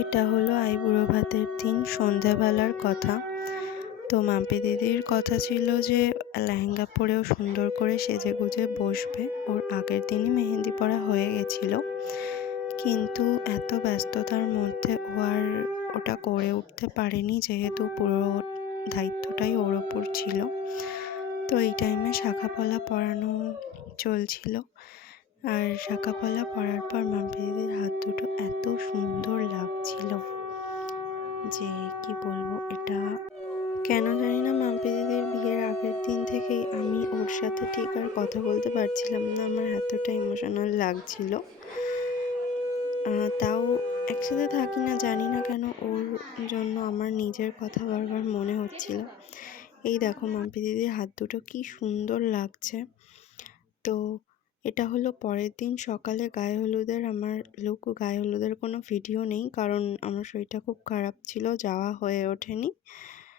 এটা হলো আইবুড়ো ভাতের দিন সন্ধ্যাবেলার কথা। তো মাম্পি দিদির কথা ছিল যে লেহেঙ্গা পরেও সুন্দর করে সেজেগুজে বসবে। ওর আগের দিনই মেহেন্দি পরা হয়ে গেছিলো, কিন্তু এত ব্যস্ততার মধ্যে ও আর ওটা করে উঠতে পারেনি, যেহেতু পুরো দায়িত্বটাই ওর ওপর ছিল। তো এই টাইমে শাঁখাপলা পরানো চলছিল, আর শাঁখাপলা পরার পর মাম্পি দিদির হাত দুটো এত সুন্দর লাগছিল যে কি বলবো। এটা কেন জানি না, মাম্পি দিদির বিয়ের আগের দিন থেকেই আমি ওর সাথে ঠিক আর কথা বলতে পারছিলাম না, আমার এতটা ইমোশনাল লাগছিল। তাও একসাথে থাকি না, জানি না কেন ওর জন্য আমার নিজের কথা বারবার মনে হচ্ছিল। এই দেখো মাম্পি দিদির হাত দুটো কি সুন্দর লাগছে। তো এটা হলো পরের দিন সকালে গায়ে হলুদের। আমার গায়ে হলুদের কোনো ভিডিও নেই, কারণ আমার শরীরটা খুব খারাপ ছিল, যাওয়া হয়ে ওঠেনি।